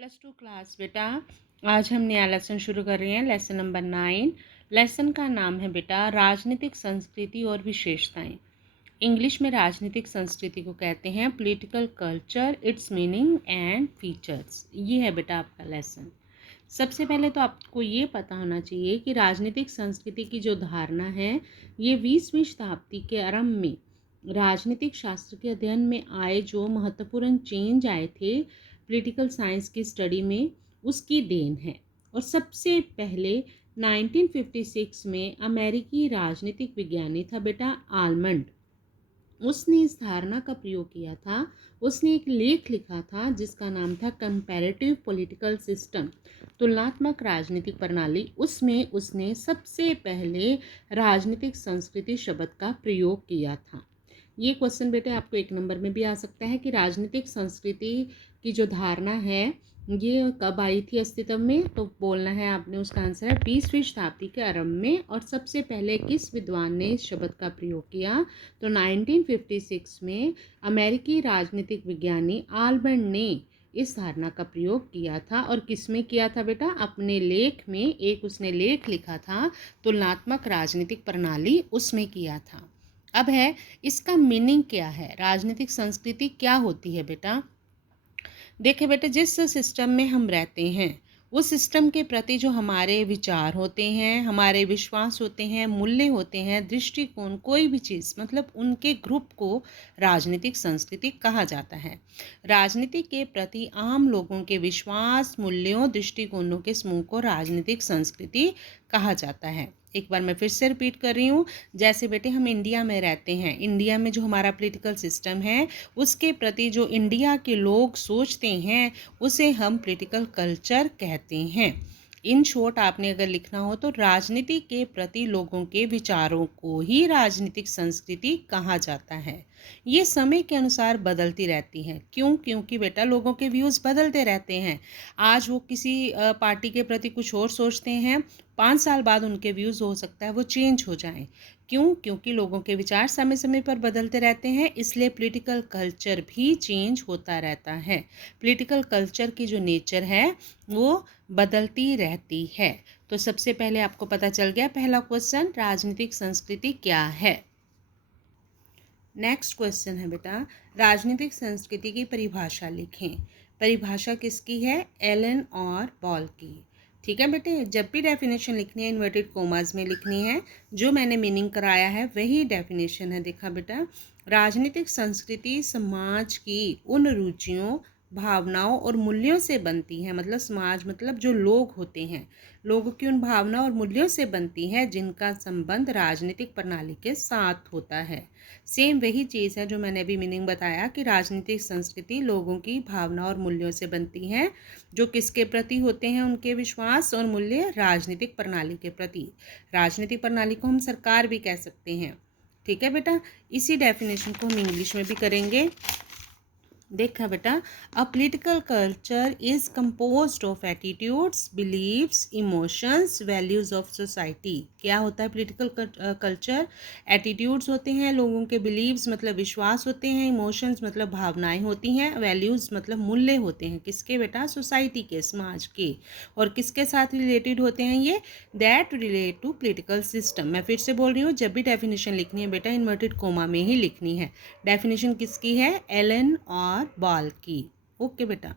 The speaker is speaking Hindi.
+2 क्लास बेटा। आज हम नया लेसन शुरू कर रहे हैं, लेसन नंबर 9। लेसन का नाम है बेटा राजनीतिक संस्कृति और विशेषताएं। इंग्लिश में राजनीतिक संस्कृति को कहते हैं political culture, it's meaning and features. ये है बेटा आपका लेसन। सबसे पहले तो आपको ये पता होना चाहिए कि राजनीतिक संस्कृति की जो धारणा है ये 20वीं शताब्दी के आरंभ में राजनीतिक शास्त्र के अध्ययन में आए जो महत्वपूर्ण चेंज आए थे पॉलिटिकल साइंस की स्टडी में, उसकी देन है। और सबसे पहले 1956 में अमेरिकी राजनीतिक विज्ञानी था बेटा आलमंड। उसने इस धारणा का प्रयोग किया था। उसने एक लेख लिखा था जिसका नाम था कंपैरेटिव पॉलिटिकल सिस्टम, तुलनात्मक राजनीतिक प्रणाली। उसमें उसने सबसे पहले राजनीतिक संस्कृति शब्द का प्रयोग किया था। ये क्वेश्चन बेटे आपको 1 नंबर में भी आ सकता है कि राजनीतिक संस्कृति की जो धारणा है ये कब आई थी अस्तित्व में, तो बोलना है आपने। उसका आंसर है 20वीं शताब्दी के आरंभ में। और सबसे पहले किस विद्वान ने इस शब्द का प्रयोग किया, तो 1956 में अमेरिकी राजनीतिक विज्ञानी आलबर्ट ने इस धारणा का प्रयोग किया था। और किस में किया था बेटा, अपने लेख में। एक उसने लेख लिखा था तुलनात्मक राजनीतिक प्रणाली, उसमें किया था। अब है इसका मीनिंग क्या है, राजनीतिक संस्कृति क्या होती है बेटा। देखिए बेटे, जिस सिस्टम में हम रहते हैं उस सिस्टम के प्रति जो हमारे विचार होते हैं, हमारे विश्वास होते हैं, मूल्य होते हैं, दृष्टिकोण, कोई भी चीज़, मतलब उनके ग्रुप को राजनीतिक संस्कृति कहा जाता है। राजनीति के प्रति आम लोगों के विश्वास, मूल्यों, दृष्टिकोणों के समूह को राजनीतिक संस्कृति कहा जाता है। एक बार मैं फिर से रिपीट कर रही हूँ। जैसे बेटे हम इंडिया में रहते हैं, इंडिया में जो हमारा पॉलिटिकल सिस्टम है उसके प्रति जो इंडिया के लोग सोचते हैं उसे हम पॉलिटिकल कल्चर कहते हैं। इन शॉर्ट आपने अगर लिखना हो तो राजनीति के प्रति लोगों के विचारों को ही राजनीतिक संस्कृति कहा जाता है। ये समय के अनुसार बदलती रहती हैं। क्यों? क्योंकि बेटा लोगों के व्यूज़ बदलते रहते हैं। आज वो किसी पार्टी के प्रति कुछ और सोचते हैं, 5 साल बाद उनके व्यूज़ हो सकता है वो चेंज हो जाएं। क्यों? क्योंकि लोगों के विचार समय समय पर बदलते रहते हैं, इसलिए पॉलिटिकल कल्चर भी चेंज होता रहता है। पॉलिटिकल कल्चर की जो नेचर है वो बदलती रहती है। तो सबसे पहले आपको पता चल गया पहला क्वेश्चन, राजनीतिक संस्कृति क्या है। नेक्स्ट क्वेश्चन है बेटा, राजनीतिक संस्कृति की परिभाषा लिखें। परिभाषा किसकी है? एलन और बॉल की। ठीक है बेटे, जब भी डेफिनेशन लिखनी है इन्वर्टेड कोमास में लिखनी है। जो मैंने मीनिंग कराया है वही डेफिनेशन है। देखा बेटा, राजनीतिक संस्कृति समाज की उन रुचियों, भावनाओं और मूल्यों से बनती है। मतलब समाज मतलब जो लोग होते हैं, लोगों की उन भावना और मूल्यों से बनती है जिनका संबंध राजनीतिक प्रणाली के साथ होता है। सेम वही चीज़ है जो मैंने अभी मीनिंग बताया कि राजनीतिक संस्कृति लोगों की भावना और मूल्यों से बनती है, जो किसके प्रति होते हैं, उनके विश्वास और मूल्य राजनीतिक प्रणाली के प्रति। राजनीतिक प्रणाली को हम सरकार भी कह सकते हैं। ठीक है बेटा, इसी डेफिनेशन को हम इंग्लिश में भी करेंगे। देखा बेटा, a political culture is composed of attitudes, beliefs, emotions, values of society. क्या होता है पॉलिटिकल कल्चर? एटीट्यूड्स होते हैं लोगों के, बिलीव्स मतलब विश्वास होते हैं, इमोशंस मतलब भावनाएं होती हैं, वैल्यूज मतलब मूल्य होते हैं। किसके बेटा? सोसाइटी के, समाज के। और किसके साथ रिलेटेड होते हैं ये? That relate to political system. मैं फिर से बोल रही हूँ, जब भी डेफिनेशन लिखनी है बेटा इन्वर्टेड कोमा में ही लिखनी है। डेफिनेशन किसकी है? एलन और बॉल की। ओके बेटा।